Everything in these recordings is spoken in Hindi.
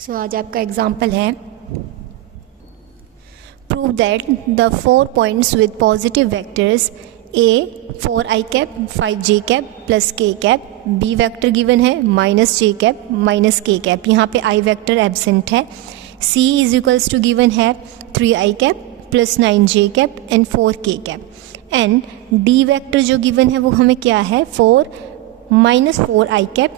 सो आज आपका एग्जाम्पल है prove that the 4 points with positive vectors a 4i cap 5j cap plus k cap b vector given है -j cap minus k cap, यहाँ पे i वेक्टर एब्सेंट है। c is equals to given है 3i cap plus 9j cap and 4k cap and d vector जो गिवन है वो हमें क्या है 4 minus 4i cap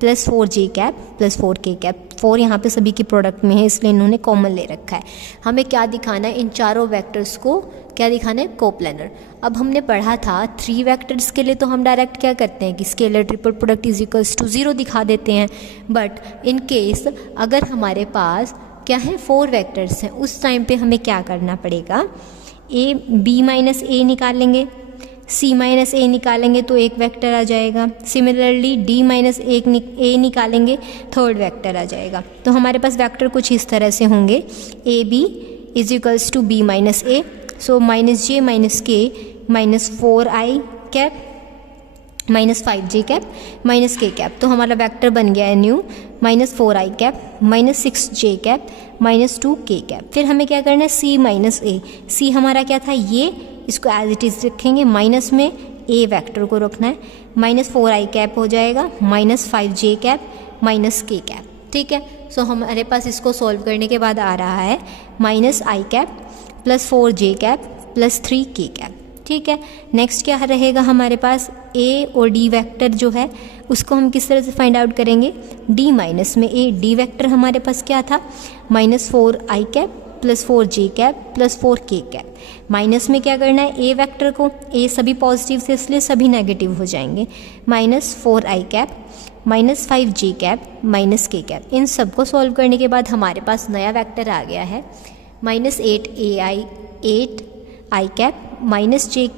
plus 4j cap plus 4k cap. 4 यहाँ पे सभी की प्रोडक्ट में है इसलिए इन्होंने कॉमन ले रखा है। हमें क्या दिखाना है, इन चारों वेक्टर्स को क्या दिखाना है, कोप्लेनर। अब हमने पढ़ा था 3 वेक्टर्स के लिए तो हम डायरेक्ट क्या करते हैं कि scalar triple product is equals to 0 दिखा देते हैं। बट इन केस अगर हमारे पास क्या है 4 वेक्टर्स हैं उस टाइम पे हमें क्या करना पड़ेगा, b माइनस a निकालेंगे, c माइनस a निकालेंगे तो एक वेक्टर आ जाएगा। सिमिलरली d माइनस a निकालेंगे थर्ड वेक्टर आ जाएगा। तो हमारे पास वेक्टर कुछ इस तरह से होंगे A B is equals to b minus a, so minus J minus K minus 4i cap minus 5j cap minus k cap. तो हमारा वेक्टर बन गया है new minus 4i cap minus 6j cap minus 2k cap. फिर हमें क्या करना है c माइनस a, c हमारा क्या था ये, इसको एज इट इज़ रखेंगे, माइनस में a वेक्टर को रखना है, माइनस 4i कैप हो जाएगा minus 5j cap minus k cap. ठीक है, सो हमारे पास इसको सॉल्व करने के बाद आ रहा है minus i cap plus 4j cap plus 3k cap. ठीक है, नेक्स्ट क्या रहेगा हमारे पास, a और d वेक्टर जो है उसको हम किस तरह से फाइंड आउट करेंगे, d माइनस में a, d वेक्टर हमारे पास क्या था minus 4i cap plus 4j cap plus 4k cap. Minus में क्या करना है a वेक्टर को, a सभी पॉजिटिव से इसलिए सभी नेगेटिव हो जाएंगे, minus 4i cap minus 5j cap minus k cap. इन सब को सॉल्व करने के बाद हमारे पास नया वेक्टर आ गया है minus 8i cap minus j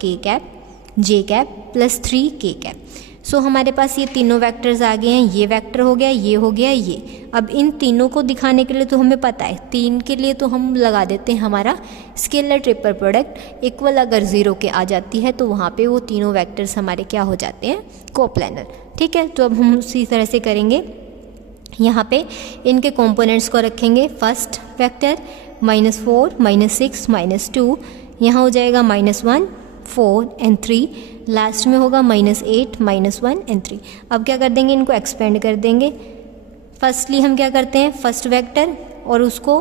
cap plus 3k cap. So हमारे पास ये तीनों वेक्टर्स आ गए हैं, ये वेक्टर हो गया, ये हो गया, ये। अब इन तीनों को दिखाने के लिए तो हमें पता है 3 के लिए तो हम लगा देते हैं हमारा स्केलर ट्रिपल प्रोडक्ट इक्वल, अगर 0 के आ जाती है तो वहाँ पे वो तीनों वेक्टर्स हमारे क्या हो जाते हैं, कोप्लेनर। ठीक है, तो अब हम उसी तरह से करेंगे। यहाँ पे इनके कंपोनेंट्स को रखेंगे, first vector minus 4 minus 6 minus 2, यहाँ हो जाएगा माइनस 1 4 एंड 3, लास्ट में होगा माइनस 8 माइनस 1 एंड 3। अब क्या कर देंगे, इनको एक्सपेंड कर देंगे। फर्स्टली हम क्या करते हैं, फर्स्ट वेक्टर और उसको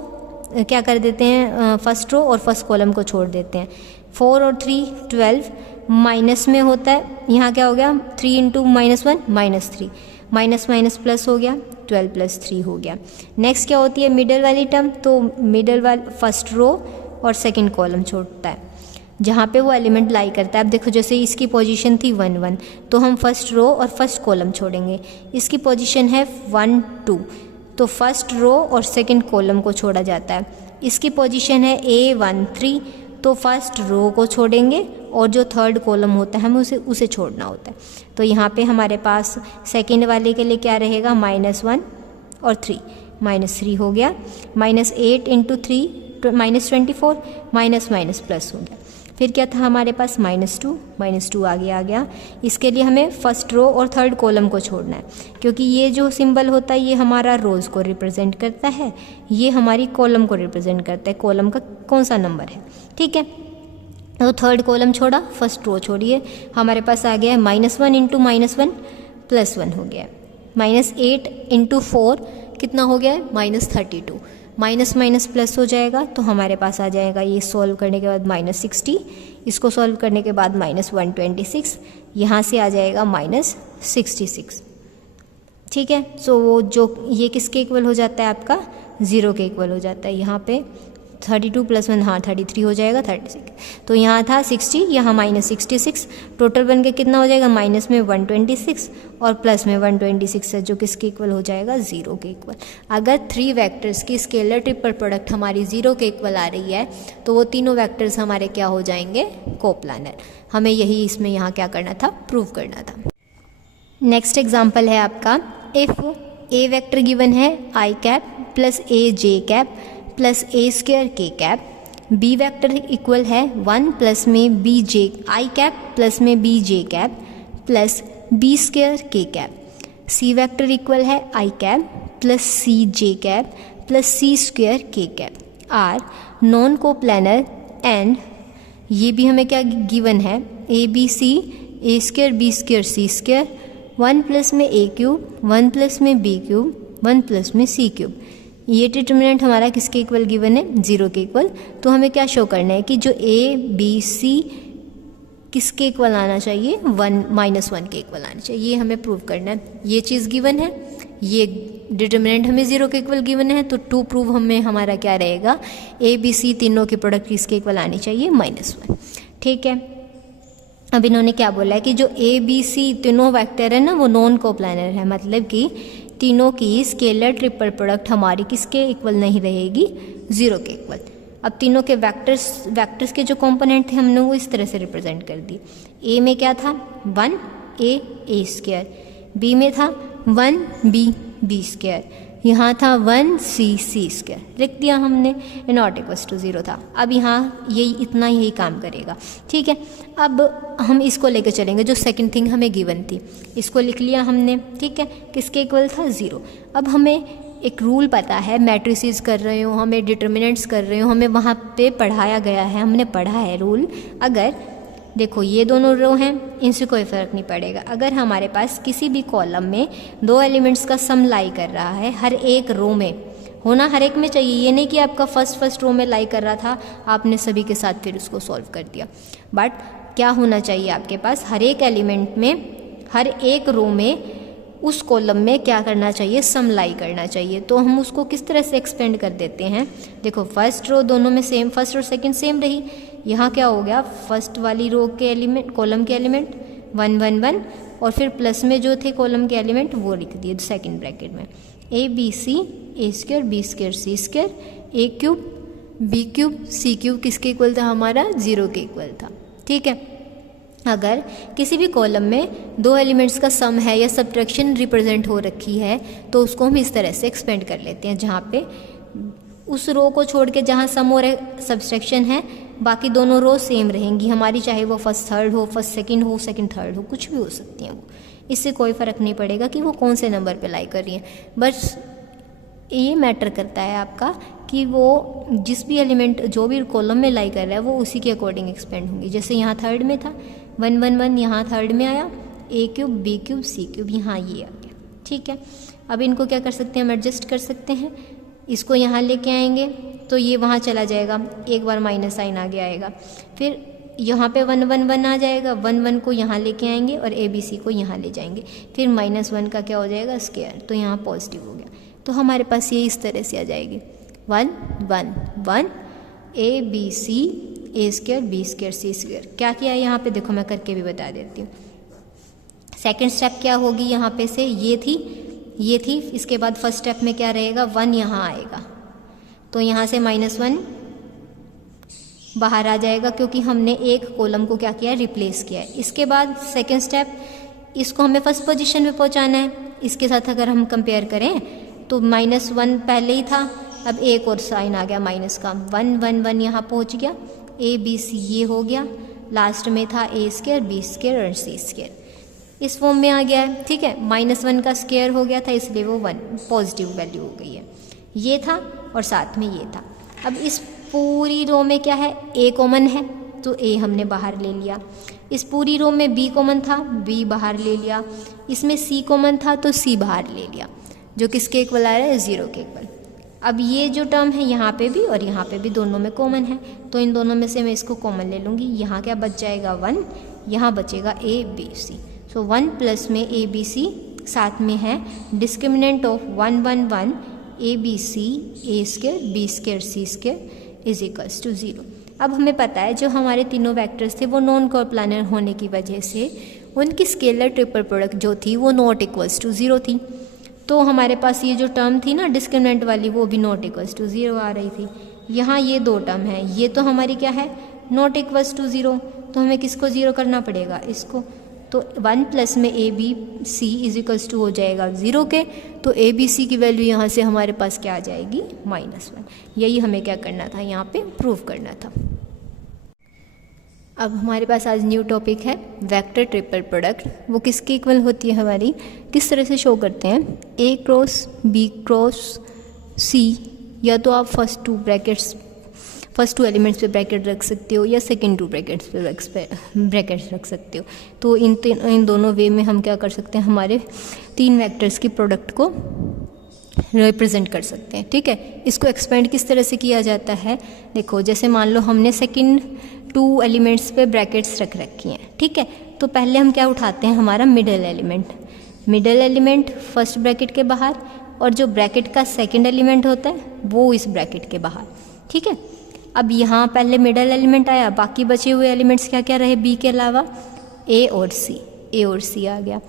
क्या कर देते हैं, फर्स्ट रो और फर्स्ट कॉलम को छोड़ देते हैं। 4 और 3 12, माइनस में होता है, यहाँ क्या हो गया 3 into minus 1 minus 3, minus minus plus हो गया 12 प्लस 3 हो गया। नेक्स्ट क्या होती है मिडल वाली टर्म, तो मिडल वाली फर्स्ट रो और सेकंड कॉलम छोड़ता है जहाँ पे वो एलिमेंट लाई करता है। अब देखो जैसे इसकी पोजीशन थी 1 1, तो हम फर्स्ट रो और फर्स्ट कॉलम छोड़ेंगे। इसकी पोजीशन है 1 2, तो फर्स्ट रो और सेकंड कॉलम को छोड़ा जाता है। इसकी पोजीशन है A1 3, तो फर्स्ट रो को छोड़ेंगे और जो थर्ड कॉलम होता है हमें उसे छोड़ना होता है। तो यहाँ पे हमारे पास सेकंड वाले के लिए क्या रहेगा माइनस 1 और 3, माइनस 3 हो गया, minus 8 into 3 minus 24, minus minus plus हो गया। फिर क्या था हमारे पास माइनस 2 आगे आ गया। इसके लिए हमें फर्स्ट रो और थर्ड कॉलम को छोड़ना है, क्योंकि ये जो सिंबल होता है ये हमारा रोज़ को रिप्रेजेंट करता है, ये हमारी कॉलम को रिप्रेजेंट करता है, कॉलम का कौन सा नंबर है। ठीक है, तो थर्ड कॉलम छोड़ा, फर्स्ट रो छोड़िए, हमारे पास आ गया है माइनस 1 इंटू माइनस 1 प्लस 1 हो गया, माइनस 8 इंटू 4 कितना हो गया है माइनस 32, माइनस माइनस प्लस हो जाएगा तो हमारे पास आ जाएगा ये सॉल्व करने के बाद माइनस 60, इसको सॉल्व करने के बाद माइनस 126, यहाँ से आ जाएगा माइनस 66। ठीक है, सो वो जो ये किसके इक्वल हो जाता है आपका 0 के इक्वल हो जाता है। यहाँ पे 32 प्लस 1 हाँ 33 हो जाएगा 36, तो यहाँ था 60, यहाँ माइनस 66, टोटल बन के कितना हो जाएगा माइनस में 126 और प्लस में 126 है जो किसके इक्वल हो जाएगा 0 के इक्वल। अगर 3 वेक्टर्स की स्केलर ट्रिपल प्रोडक्ट हमारी 0 के इक्वल आ रही है तो वो तीनों वेक्टर्स हमारे क्या हो जाएंगे, कोप्लानर। हमें यही इसमें यहाँ क्या करना था, प्रूव करना था। नेक्स्ट एग्जाम्पल है आपका, इफ़ ए वेक्टर गिवन है i cap plus a j cap plus a square k cap, b vector equal है 1 प्लस में b j i cap plus में b j cap plus b square k cap, सी वेक्टर इक्वल है i cap plus c j cap plus c square k cap are non coplanar and ये भी हमें क्या गिवन है, a b c a square b square c square, 1 plus में ए क्यूब 1 प्लस में बी क्यूब 1 प्लस में सी क्यूब। ये डिटर्मिनेंट हमारा किसके इक्वल गिवन है, 0 के इक्वल। तो हमें क्या शो करना है कि जो ए बी सी किसके इक्वल आना चाहिए, 1 के इक्वल आना चाहिए। ये हमें प्रूव करना है। ये चीज़ गिवन है, ये डिटर्मिनेंट हमें 0 के इक्वल गिवन है, तो टू प्रूव हमें हमारा क्या रहेगा, ए बी सी तीनों के प्रोडक्ट किसके इक्वल आनी चाहिए, -1। ठीक है, अब इन्होंने क्या बोला है कि जो ए बी सी तीनों वेक्टर है ना वो नॉन कोप्लानर है, मतलब कि तीनों की स्केलर ट्रिपल प्रोडक्ट हमारी किसके इक्वल नहीं रहेगी, 0 के इक्वल। अब तीनों के वेक्टर्स के जो कंपोनेंट थे हमने वो इस तरह से रिप्रेजेंट कर दी। ए में क्या था, 1 ए स्क्वायर, बी में था 1 बी स्क्वायर, यहाँ था 1 सी स्क्वायर, लिख दिया हमने, नॉट इक्वल्स टू 0 था। अब यहाँ यही काम करेगा। ठीक है, अब हम इसको लेके चलेंगे, जो सेकंड थिंग हमें गिवन थी, इसको लिख लिया हमने। ठीक है, किसके इक्वल था, 0। अब हमें एक रूल पता है, मैट्रिसेस कर रहे हो, हमें डिटर्मिनेंट्स कर रहे हो, हमें वहाँ पे पढ़ाया गया है, हमने पढ़ा है रूल। अगर देखो ये दोनों रो हैं, इनसे कोई फ़र्क नहीं पड़ेगा। अगर हमारे पास किसी भी कॉलम में 2 एलिमेंट्स का सम लाई कर रहा है, हर एक रो में होना, हर एक में चाहिए, ये नहीं कि आपका फर्स्ट रो में लाई कर रहा था, आपने सभी के साथ फिर उसको सॉल्व कर दिया। बट क्या होना चाहिए आपके पास, हर एक एलिमेंट में, हर एक रो में, उस कॉलम में क्या करना चाहिए, सम लाई करना चाहिए। तो हम उसको किस तरह से एक्सपेंड कर देते हैं, देखो फर्स्ट रो दोनों में सेम, फर्स्ट और सेकंड सेम रही, यहाँ क्या हो गया, फर्स्ट वाली रो के एलिमेंट, कॉलम के एलिमेंट 1 1 1 और फिर प्लस में जो थे कॉलम के एलिमेंट वो लिख दिए सेकंड ब्रैकेट में, a b c a square b square c square, a cube b cube c cube किसके इक्वल था, हमारा 0 के इक्वल था। ठीक है, अगर किसी भी कॉलम में 2 एलिमेंट्स का सम है या सब्ट्रैक्शन रिप्रेजेंट हो रखी है तो उसको हम इस तरह से एक्सपेंड कर लेते हैं, जहाँ पे उस रो को छोड़ के जहाँ सम और सब्ट्रैक्शन है बाकी दोनों रो सेम रहेंगी हमारी, चाहे वो फर्स्ट थर्ड हो, फर्स्ट सेकंड हो, सेकंड थर्ड हो, कुछ भी हो सकती हैं वो, इससे कोई फ़र्क नहीं पड़ेगा कि वो कौन से नंबर पे लाई कर रही हैं। बस ये मैटर करता है आपका कि वो जिस भी एलिमेंट जो भी कॉलम में लाई कर रहा है वो उसी के अकॉर्डिंग एक्सपेंड होंगी। जैसे यहाँ थर्ड में था 1 1 1, यहाँ थर्ड में आया ए cube b cube c cube, यहाँ ये आ गया। ठीक है, अब इनको क्या कर सकते हैं, हम एडजस्ट कर सकते हैं, इसको यहाँ लेके आएंगे तो ये वहाँ चला जाएगा, एक बार माइनस साइन आगे आएगा, फिर यहाँ पे 1 1 1 आ जाएगा, 1 1 को यहाँ लेके आएंगे और ए बी सी को यहाँ ले जाएंगे, फिर -1 का क्या हो जाएगा, स्क्वायर, तो यहाँ पॉजिटिव हो गया। तो हमारे पास ये इस तरह से आ जाएगी 1 1 1 a b c a square b square c square. क्या किया है यहाँ पे, देखो मैं करके भी बता देती हूँ। सेकंड स्टेप क्या होगी, यहाँ पे से ये थी, इसके बाद फर्स्ट स्टेप में क्या रहेगा, 1 यहाँ आएगा, तो यहाँ से -1 बाहर आ जाएगा क्योंकि हमने एक कॉलम को क्या किया, रिप्लेस किया है। इसके बाद सेकंड स्टेप, इसको हमें फर्स्ट पोजीशन में पहुँचाना है, इसके साथ अगर हम कंपेयर करें तो -1 पहले ही था, अब एक और साइन आ गया माइनस का, 1 1 1 यहाँ पहुँच गया, ए बी सी ये हो गया, लास्ट में था ए स्क्वायर बी स्क्वायर और सी स्क्वायर, इस फॉर्म में आ गया है। ठीक है, -1 का स्क्वायर हो गया था इसलिए वो 1 पॉजिटिव वैल्यू हो गई है, ये था और साथ में ये था। अब इस पूरी रो में क्या है, ए कॉमन है तो ए हमने बाहर ले लिया, इस पूरी रो में बी कॉमन था, बी बाहर ले लिया, इसमें सी कॉमन था तो सी बाहर ले लिया, जो किसके इक्वल आ रहा है, 0 के इक्वल। अब ये जो टर्म है यहाँ पे भी और यहाँ पे भी दोनों में कॉमन है, तो इन दोनों में से मैं इसको कॉमन ले लूँगी, यहाँ क्या बच जाएगा 1, यहाँ बचेगा ए बी सी, सो 1 प्लस में ए बी सी, साथ में है discriminant of 1 1 1 a b c a square b square c square is equals to 0। अब हमें पता है जो हमारे तीनों वेक्टर्स थे वो नॉन कोप्लानर होने की वजह से उनकी स्केलर ट्रिपल प्रोडक्ट जो थी वो नॉट इक्वल्स टू 0 थी, तो हमारे पास ये जो टर्म थी ना डिस्क्रिमिनेंट वाली वो भी नॉट इक्वल्स टू 0 आ रही थी। यहाँ ये 2 टर्म है, ये तो हमारी क्या है, नॉट इक्वल्स टू 0, तो हमें किसको 0 करना पड़ेगा, इसको, तो 1 प्लस में a b c is equals to हो जाएगा 0 के, तो ए बी सी की वैल्यू यहाँ से हमारे पास क्या आ जाएगी, -1। यही हमें क्या करना था, यहाँ पे प्रूव करना था। अब हमारे पास आज न्यू टॉपिक है वेक्टर ट्रिपल प्रोडक्ट। वो किसकी इक्वल होती है हमारी, किस तरह से शो करते हैं, ए क्रॉस बी क्रॉस सी, या तो आप फर्स्ट टू एलिमेंट्स पे ब्रैकेट रख सकते हो या सेकंड टू ब्रैकेट्स पे ब्रैकेट्स रख सकते हो। तो इन दोनों वे में हम क्या कर सकते हैं, हमारे 3 वेक्टर्स की प्रोडक्ट को रिप्रेजेंट कर सकते हैं। ठीक है, इसको एक्सपेंड किस तरह से किया जाता है, देखो जैसे मान लो हमने सेकंड 2 एलिमेंट्स पे ब्रैकेट्स रख रखी हैं। ठीक है, तो पहले हम क्या उठाते हैं, हमारा मिडल एलिमेंट फर्स्ट ब्रैकेट के बाहर, और जो ब्रैकेट का सेकंड एलिमेंट होता है वो इस ब्रैकेट के बाहर। ठीक है, अब यहाँ पहले मिडल एलिमेंट आया, बाकी बचे हुए एलिमेंट्स क्या क्या रहे बी के अलावा, ए और सी आ गया।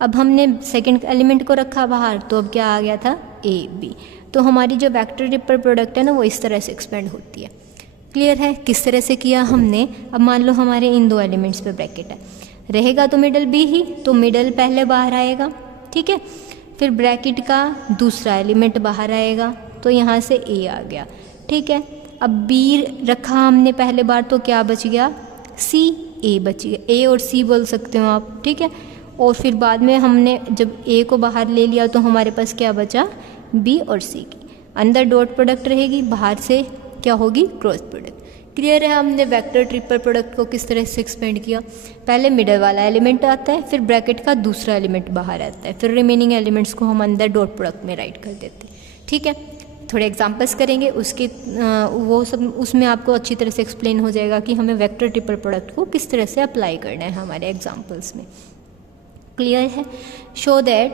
अब हमने सेकंड एलिमेंट को रखा बाहर, तो अब क्या आ गया था, ए बी। तो हमारी जो वेक्टर ट्रिपल प्रोडक्ट है ना, वो इस तरह से एक्सपेंड होती है। क्लियर है किस तरह से किया हमने। अब मान लो हमारे इन 2 एलिमेंट्स पे ब्रैकेट है, रहेगा तो मिडल बी ही, तो मिडल पहले बाहर आएगा। ठीक है, फिर ब्रैकेट का दूसरा एलिमेंट बाहर आएगा, तो यहाँ से ए आ गया। ठीक है, अब बी रखा हमने पहले बार, तो क्या बच गया, सी, ए बच गया, ए और सी बोल सकते हो आप। ठीक है, और फिर बाद में हमने जब ए को बाहर ले लिया, तो हमारे पास क्या बचा, बी और सी की अंदर डॉट प्रोडक्ट रहेगी, बाहर से क्या होगी, क्रॉस प्रोडक्ट। क्लियर है, हमने वेक्टर ट्रिपल प्रोडक्ट को किस तरह से एक्सपेंड किया, पहले मिडल वाला एलिमेंट आता है, फिर ब्रैकेट का दूसरा एलिमेंट बाहर आता है, फिर रिमेनिंग एलिमेंट्स को हम अंदर डॉट प्रोडक्ट में राइट कर देते हैं। ठीक है, थोड़े एग्जांपल्स करेंगे, उसके वो सब उसमें आपको अच्छी तरह से एक्सप्लेन हो जाएगा कि हमें वेक्टर ट्रिपल प्रोडक्ट को किस तरह से अप्लाई करना है हमारे एग्जाम्पल्स में। क्लियर है, शो दैट,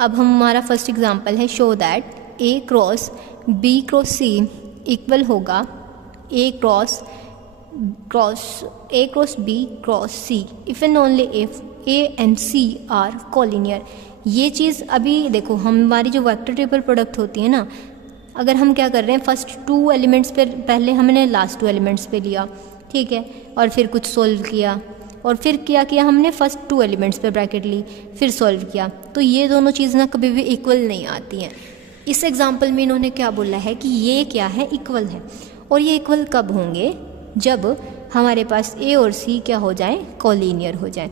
अब हमारा फर्स्ट एग्जाम्पल है, show that A cross B cross C equal होगा A cross B cross C if and only if A and C are collinear. ये चीज़ अभी देखो, हमारी जो वेक्टर ट्रिपल प्रोडक्ट होती है ना, अगर हम क्या कर रहे हैं, फर्स्ट 2 एलिमेंट्स पे पहले हमने लास्ट 2 एलिमेंट्स पे लिया, ठीक है, और फिर कुछ सोल्व किया, और फिर क्या किया हमने, फर्स्ट 2 एलिमेंट्स पे ब्रैकेट ली, फिर सॉल्व किया, तो ये दोनों चीज़ ना कभी भी इक्वल नहीं आती हैं। इस एग्जाम्पल में इन्होंने क्या बोला है कि ये क्या है, इक्वल है। और ये इक्वल कब होंगे, जब हमारे पास ए और सी क्या हो जाए, कोलिनियर हो जाए।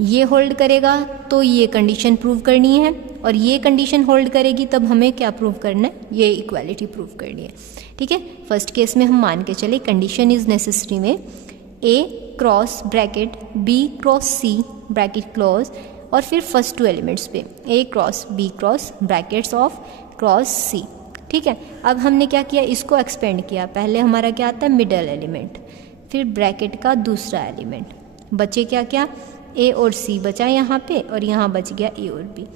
ये होल्ड करेगा तो ये कंडीशन प्रूव करनी है, और ये कंडीशन होल्ड करेगी तब हमें क्या प्रूव करना है, ये इक्वालिटी प्रूव करनी है। ठीक है, फर्स्ट केस में हम मान के चले कंडीशन इज नेसेसरी में A cross bracket B cross C bracket close, और फिर फर्स्ट 2 एलिमेंट्स पे A cross B cross brackets of cross C. ठीक है, अब हमने क्या किया, इसको एक्सपेंड किया, पहले हमारा क्या आता है, मिडल एलिमेंट, फिर ब्रैकेट का दूसरा एलिमेंट, बचे क्या क्या, ए और सी बचा यहाँ पे, और यहाँ बच गया ए और बी।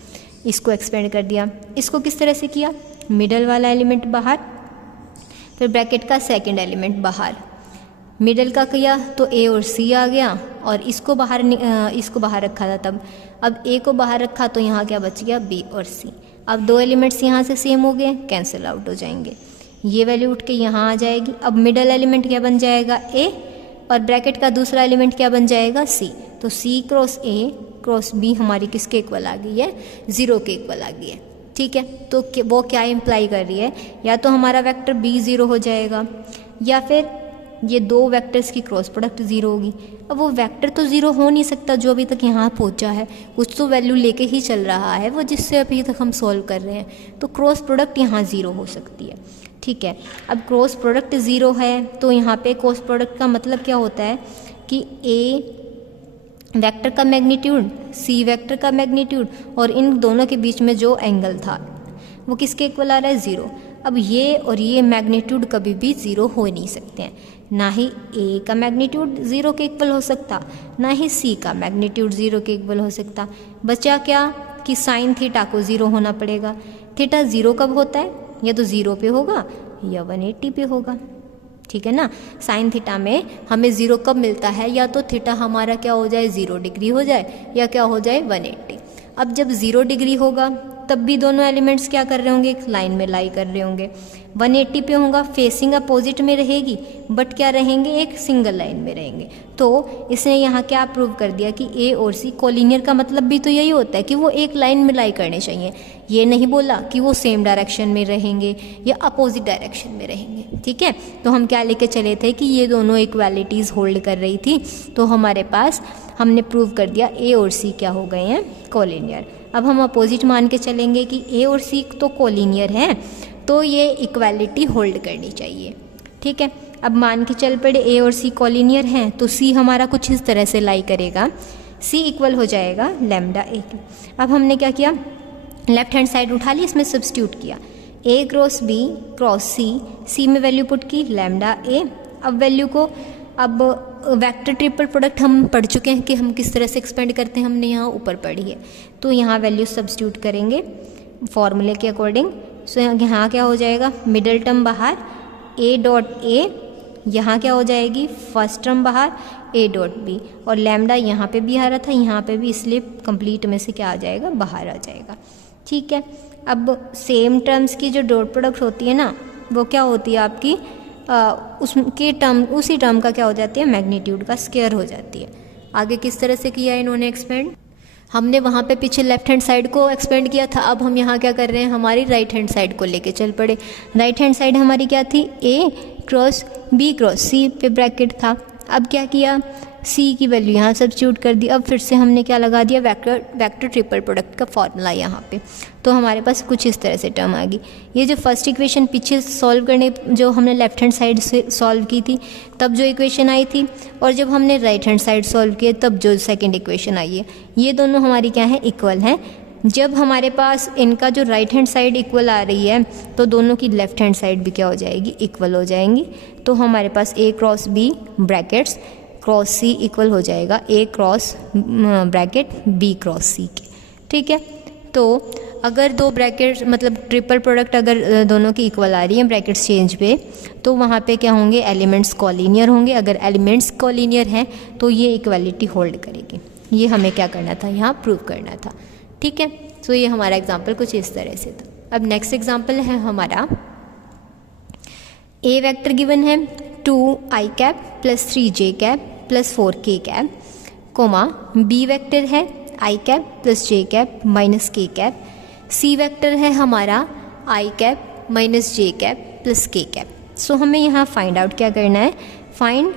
इसको एक्सपेंड कर दिया। इसको किस तरह से किया, मिडल वाला एलिमेंट बाहर, फिर ब्रैकेट का सेकंड एलिमेंट बाहर, मिडल का किया तो ए और सी आ गया, और इसको बाहर रखा था तब, अब ए को बाहर रखा तो यहाँ क्या बच गया, बी और सी। अब 2 एलिमेंट्स यहाँ से सेम हो गए, कैंसिल आउट हो जाएंगे, ये वैल्यू उठ के यहाँ आ जाएगी। अब मिडल एलिमेंट क्या बन जाएगा, ए, और ब्रैकेट का दूसरा एलिमेंट क्या बन जाएगा, सी। तो सी क्रॉस ए क्रॉस बी हमारी किसके इक्वल आ गई है, 0 के इक्वल आ गई है। ठीक है, तो वो क्या इम्प्लाई कर रही है, या तो हमारा वेक्टर बी 0 हो जाएगा, या फिर ये 2 वेक्टर्स की क्रॉस प्रोडक्ट 0 होगी। अब वो वेक्टर तो 0 हो नहीं सकता जो अभी तक यहाँ पहुँचा है, कुछ तो वैल्यू लेके ही चल रहा है वो, जिससे अभी तक हम सॉल्व कर रहे हैं, तो क्रॉस प्रोडक्ट यहाँ 0 हो सकती है। ठीक है, अब क्रॉस प्रोडक्ट 0 है, तो यहाँ पे क्रॉस प्रोडक्ट का मतलब क्या होता है कि ए वेक्टर का मैग्नीट्यूड, सी वेक्टर का मैग्नीट्यूड, और इन दोनों के बीच में जो एंगल था वो किसके इक्वल आ रहा है, 0। अब ये और ये मैग्नीट्यूड कभी भी 0 हो नहीं सकते हैं, ना ही ए का मैग्नीट्यूड 0 के इक्वल हो सकता, ना ही सी का मैग्नीट्यूड 0 के इक्वल हो सकता। बचा क्या कि साइन थीटा को 0 होना पड़ेगा। थीटा 0 कब होता है, या तो 0 पे होगा या 180 पे होगा। ठीक है ना, साइन थीटा में हमें 0 कब मिलता है, या तो थीटा हमारा क्या हो जाए, 0 डिग्री हो जाए, या क्या हो जाए, 180। अब जब 0 डिग्री होगा तब भी दोनों एलिमेंट्स क्या कर रहे होंगे, एक लाइन में लाई कर रहे होंगे। 180 पे होगा, फेसिंग अपोजिट में रहेगी, बट क्या रहेंगे, एक सिंगल लाइन में रहेंगे। तो इसने यहाँ क्या प्रूव कर दिया कि ए और सी कोलिनियर का मतलब भी तो यही होता है कि वो एक लाइन में लाई करने चाहिए। ये नहीं बोला कि वो सेम डायरेक्शन में रहेंगे या अपोजिट डायरेक्शन में रहेंगे। ठीक है, तो हम क्या लेके चले थे कि ये दोनों इक्वालिटीज़ होल्ड कर रही थी, तो हमारे पास हमने प्रूव कर दिया ए और सी क्या हो गए हैं, कोलिनियर। अब हम अपोजिट मान के चलेंगे कि ए और सी तो कोलिनियर हैं, तो ये इक्वालिटी होल्ड करनी चाहिए। ठीक है, अब मान के चल पड़े ए और सी कोलिनियर हैं, तो सी हमारा कुछ इस तरह से लाई करेगा, सी इक्वल हो जाएगा लैम्डा ए के। अब हमने क्या किया, लेफ्ट हैंड साइड उठा ली, इसमें सब्स्टिट्यूट किया, ए क्रॉस बी क्रॉस सी में वैल्यू पुट की लैम्डा ए। अब वैल्यू को, अब वेक्टर ट्रिपल प्रोडक्ट हम पढ़ चुके हैं कि हम किस तरह से एक्सपेंड करते हैं, हमने यहाँ ऊपर पढ़ी है, तो यहाँ वैल्यू सब्स्टिट्यूट करेंगे फॉर्मूले के अकॉर्डिंग। सो यहाँ क्या हो जाएगा, मिडल टर्म बाहर ए डॉट ए, यहाँ क्या हो जाएगी फर्स्ट टर्म बाहर ए डॉट बी, और लैम्डा यहाँ पे भी आ रहा था, यहाँ पे भी, इसलिए कंप्लीट में से क्या आ जाएगा, बाहर आ जाएगा। ठीक है, अब सेम टर्म्स की जो डॉट प्रोडक्ट होती है ना, वो क्या होती है आपकी, उसके टर्म, उसी टर्म का क्या हो जाती है, मैग्नीट्यूड का स्क्वायर हो जाती है। आगे किस तरह से किया इन्होंने एक्सपेंड, हमने वहाँ पे पीछे लेफ्ट हैंड साइड को एक्सपेंड किया था, अब हम यहाँ क्या कर रहे हैं, हमारी राइट हैंड साइड को लेके चल पड़े। राइट हैंड साइड हमारी क्या थी, ए क्रॉस बी क्रॉस सी पे ब्रैकेट था। अब क्या किया, सी की वैल्यू यहाँ सब्स्टिट्यूट कर दी। अब फिर से हमने क्या लगा दिया, वेक्टर ट्रिपल प्रोडक्ट का फॉर्मूला यहाँ पे, तो हमारे पास कुछ इस तरह से टर्म आ गई। ये जो फर्स्ट इक्वेशन पीछे सॉल्व करने, जो हमने लेफ्ट हैंड साइड से सॉल्व की थी तब जो इक्वेशन आई थी, और जब हमने राइट हैंड साइड सॉल्व किए तब जो सेकेंड इक्वेशन आई है, ये दोनों हमारी क्या है, इक्वल हैं। जब हमारे पास इनका जो राइट हैंड साइड इक्वल आ रही है, तो दोनों की लेफ्ट हैंड साइड भी क्या हो जाएगी, इक्वल हो जाएंगी। तो हमारे पास ए क्रॉस बी ब्रैकेट्स क्रॉस सी इक्वल हो जाएगा ए क्रॉस ब्रैकेट बी क्रॉस सी के। ठीक है, तो अगर दो ब्रैकेट मतलब ट्रिपल प्रोडक्ट अगर दोनों की इक्वल आ रही है ब्रैकेट्स चेंज पे, तो वहाँ पे क्या होंगे, एलिमेंट्स कोलिनियर होंगे। अगर एलिमेंट्स कोलिनियर हैं तो ये इक्वालिटी होल्ड करेगी। ये हमें क्या करना था, यहाँ प्रूव करना था। ठीक है, तो ये हमारा एग्जाम्पल कुछ इस तरह से था। अब नेक्स्ट एग्जाम्पल है हमारा, ए वेक्टर गिवन है 2i cap plus 3j cap plus 4k cap, comma B vector है i cap plus j cap minus k cap, C vector है हमारा i cap minus j cap plus k cap. So हमें यहाँ फाइंड आउट क्या करना है, find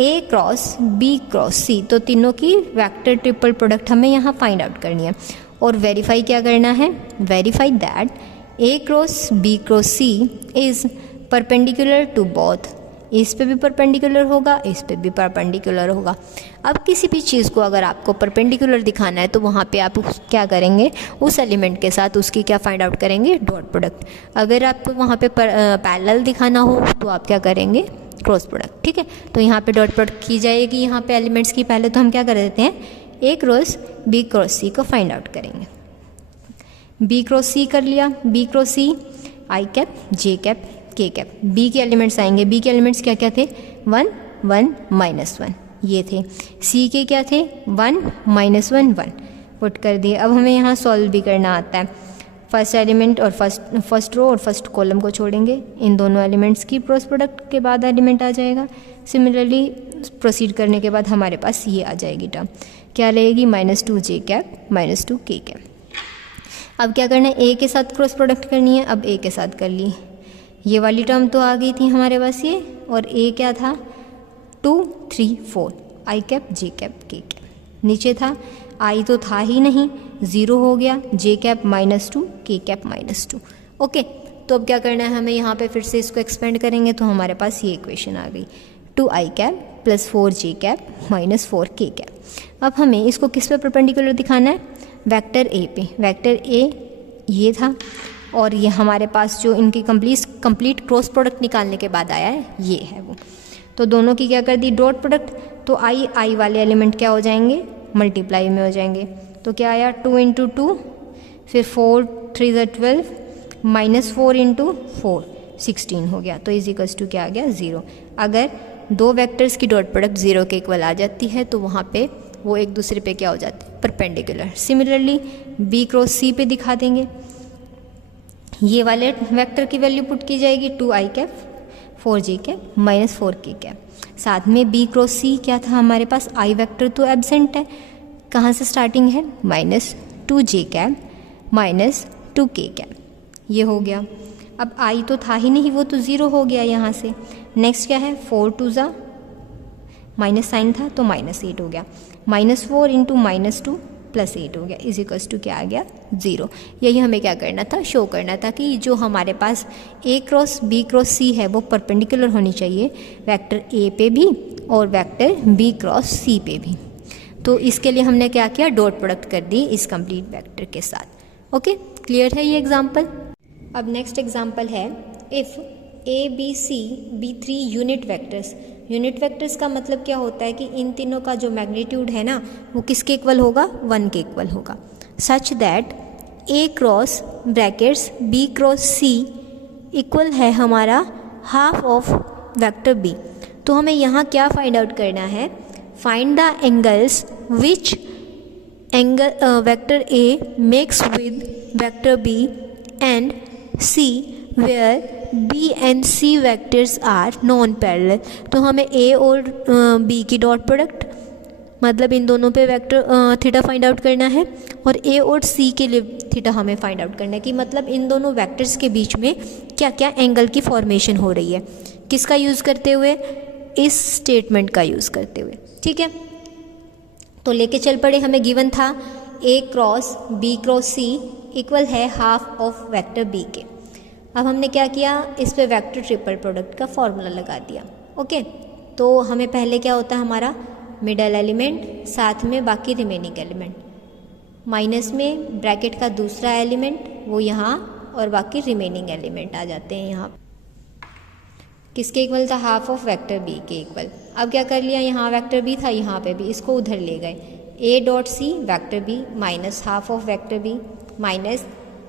A cross B cross C, तो तीनों की वेक्टर ट्रिपल प्रोडक्ट हमें यहाँ फाइंड आउट करनी है। और वेरीफाई क्या करना है, verify that A cross B cross c is perpendicular to both, इस पे भी परपेंडिकुलर होगा, इस पे भी परपेंडिकुलर होगा। अब किसी भी चीज़ को अगर आपको परपेंडिकुलर दिखाना है तो वहाँ पे आप क्या करेंगे, उस एलिमेंट के साथ उसकी क्या फाइंड आउट करेंगे, डॉट प्रोडक्ट। अगर आपको वहाँ पे पैरेलल दिखाना हो तो आप क्या करेंगे, क्रॉस प्रोडक्ट। ठीक है, तो यहाँ पे डॉट प्रोडक्ट की जाएगी यहाँ पे एलिमेंट्स की। पहले तो हम क्या कर देते हैं, ए क्रॉस बी क्रॉस सी को फाइंड आउट करेंगे। बी क्रॉस सी कर लिया, बी क्रॉस सी आई कैप जे कैप के कैप, बी के एलिमेंट्स आएंगे। बी के एलिमेंट्स क्या क्या थे, 1 1 -1 ये थे। सी के क्या थे, 1 -1 1 पुट कर दिए। अब हमें यहाँ सॉल्व भी करना आता है। फर्स्ट एलिमेंट और फर्स्ट रो और फर्स्ट कॉलम को छोड़ेंगे, इन दोनों एलिमेंट्स की क्रॉस प्रोडक्ट के बाद एलिमेंट आ जाएगा। सिमिलरली प्रोसीड करने के बाद हमारे पास ये आ जाएगी टर्म, क्या रहेगी, -2j कैप -2k कैप। अब क्या करना है, ए के साथ क्रॉस प्रोडक्ट करनी है। अब ए के साथ कर ली, ये वाली टर्म तो आ गई थी हमारे पास ये, और ए क्या था 2 3 4 आई कैप जे कैप के कैप। नीचे था आई तो था ही नहीं, 0 हो गया, जे कैप -2 के कैप -2। ओके, तो अब क्या करना है हमें, यहाँ पे फिर से इसको एक्सपेंड करेंगे तो हमारे पास ये इक्वेशन आ गई, 2i cap plus 4j cap minus 4k cap. अब हमें इसको किस पे परपेंडिकुलर दिखाना है, वेक्टर ए पे। वेक्टर ए ये था, और ये हमारे पास जो इनकी कंप्लीट क्रॉस प्रोडक्ट निकालने के बाद आया है ये है वो। तो दोनों की क्या कर दी, डॉट प्रोडक्ट। तो आई वाले एलिमेंट क्या हो जाएंगे, मल्टीप्लाई में हो जाएंगे। तो क्या आया, 2 × 2, फिर 4 3 12, -4 × 4 16 हो गया। तो इजिकल्स टू क्या आ गया, 0। अगर दो वेक्टर्स की डॉट प्रोडक्ट 0 के इक्वल आ जाती है तो वहाँ पे वो एक दूसरे पे क्या हो जाते हैं, परपेंडिकुलर। सिमिलरली बी क्रॉस सी पे दिखा देंगे, ये वाले वेक्टर की वैल्यू पुट की जाएगी 2i cap 4j cap minus 4k cap. साथ में बी क्रॉस सी क्या था हमारे पास, आई वेक्टर तो एब्सेंट है, कहाँ से स्टार्टिंग है, minus 2j cap minus 2k cap, ये हो गया। अब आई तो था ही नहीं, वो तो ज़ीरो हो गया यहाँ से। नेक्स्ट क्या है, 4 2 ज़ा माइनस साइन था तो -8 हो गया, -4 इंटू -2 +8 हो गया, इज इक्वल्स टू क्या आ गया, 0। यही हमें क्या करना था, शो करना था कि जो हमारे पास ए क्रॉस बी क्रॉस सी है वो परपेंडिकुलर होनी चाहिए वेक्टर ए पे भी और वेक्टर बी क्रॉस सी पे भी। तो इसके लिए हमने क्या किया, डॉट प्रोडक्ट कर दी इस कंप्लीट वेक्टर के साथ। ओके, क्लियर है ये एग्जाम्पल। अब नेक्स्ट एग्जाम्पल है, if a b c be 3 unit vectors. Unit vectors का मतलब क्या होता है कि इन तीनों का जो मैग्नीट्यूड है ना वो किसके इक्वल होगा, 1 के इक्वल होगा। Such that A cross brackets b cross C equal है हमारा हाफ ऑफ वेक्टर बी। तो हमें यहाँ क्या फाइंड आउट करना है, find the angles which angle vector a makes with vector b and c where b and c vectors are non parallel. तो हमें ए और बी की डॉट प्रोडक्ट मतलब इन दोनों पे वेक्टर थीटा फाइंड आउट करना है और ए और सी के लिए थीटा हमें फाइंड आउट करना है कि मतलब इन दोनों वेक्टर्स के बीच में क्या क्या एंगल की फॉर्मेशन हो रही है, किसका यूज़ करते हुए, इस स्टेटमेंट का यूज़ करते हुए। ठीक है, तो लेके चल पड़े, हमें गिवन था ए क्रॉस बी क्रॉस सी इक्वल है हाफ ऑफ वेक्टर बी के। अब हमने क्या किया, इस पे वेक्टर ट्रिपल प्रोडक्ट का फॉर्मूला लगा दिया। ओके, तो हमें पहले क्या होता है, हमारा मिडल एलिमेंट साथ में बाकी रिमेनिंग एलिमेंट, माइनस में ब्रैकेट का दूसरा एलिमेंट वो यहाँ और बाकी रिमेनिंग एलिमेंट आ जाते हैं यहाँ। किसके इक्वल था, हाफ ऑफ वेक्टर बी के इक्वल। अब क्या कर लिया, यहाँ वेक्टर बी था, यहाँ पे भी, इसको उधर ले गए। A dot c vector b minus half of vector b minus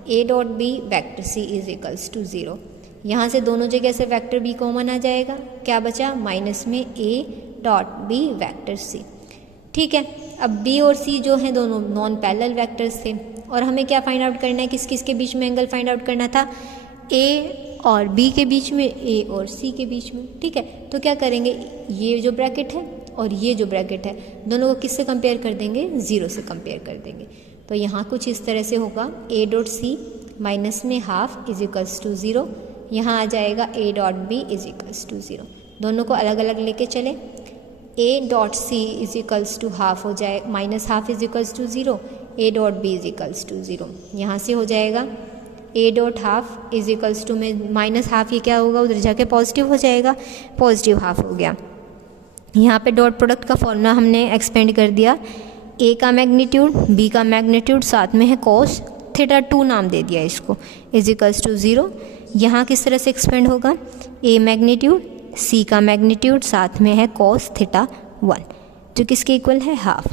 a dot b vector c is equals to 0। यहाँ से दोनों जगह से वेक्टर बी कॉमन आ जाएगा, क्या बचा, माइनस में a dot b vector c. ठीक है, अब बी और सी जो हैं दोनों नॉन पैरेलल वेक्टर्स थे और हमें क्या फाइंड आउट करना है, किस किस के बीच में एंगल फाइंड आउट करना था, ए और बी के बीच में, ए और सी के बीच में। ठीक है, तो क्या करेंगे, ये जो ब्रैकेट है और ये जो ब्रैकेट है दोनों को किससे कंपेयर कर देंगे, 0 से कंपेयर कर देंगे। तो यहाँ कुछ इस तरह से होगा, ए डॉट सी माइनस में हाफ इज इक्वल्स टू 0, यहाँ आ जाएगा a dot b is equals to 0। दोनों को अलग अलग लेके चले, a dot c is equals to half हो जाए, minus half is equals to 0, a dot b is equals to 0। यहाँ से हो जाएगा a dot half is equals to में माइनस हाफ, ये क्या होगा, उधर जाके पॉजिटिव हो जाएगा, पॉजिटिव हाफ हो गया। यहाँ पे डॉट प्रोडक्ट का फॉर्मूला हमने एक्सपेंड कर दिया, ए का मैग्नीट्यूड बी का मैग्नीट्यूड साथ में है कॉस थीटा 2 नाम दे दिया इसको, इज इक्वल्स टू 0। यहाँ किस तरह से एक्सपेंड होगा, ए मैग्नीट्यूड सी का मैग्नीट्यूड साथ में है कॉस थीटा 1 जो किसके इक्वल है, हाफ।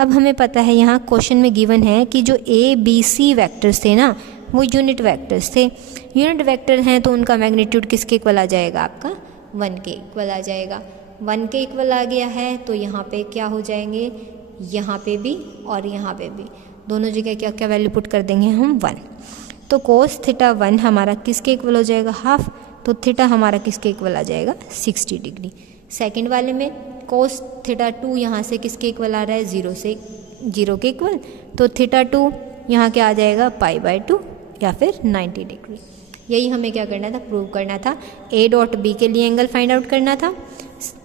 अब हमें पता है यहाँ क्वेश्चन में गिवन है कि जो ए बी सी वेक्टर्स थे ना वो यूनिट वेक्टर्स थे। यूनिट वेक्टर हैं तो उनका मैग्नीट्यूड किसके इक्वल आ जाएगा, आपका 1 के इक्वल आ जाएगा। 1 के इक्वल आ गया है तो यहाँ पे क्या हो जाएंगे, यहाँ पे भी और यहाँ पे भी दोनों जगह क्या क्या वैल्यू पुट कर देंगे हम, 1। तो कोस थीटा 1 हमारा किसके इक्वल हो जाएगा, हाफ। तो थीटा हमारा किसके इक्वल आ जाएगा, 60 डिग्री। सेकंड वाले में कोस थीटा 2 यहाँ से किसके इक्वल आ रहा है, 0 से 0 के इक्वल। तो थीटा 2 यहाँ क्या आ जाएगा, π/2 या फिर 90 डिग्री। यही हमें क्या करना था, प्रूव करना था। ए डॉट बी के लिए एंगल फाइंड आउट करना था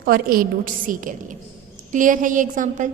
और ए डॉट सी के लिए। क्लियर है ये एग्जाम्पल।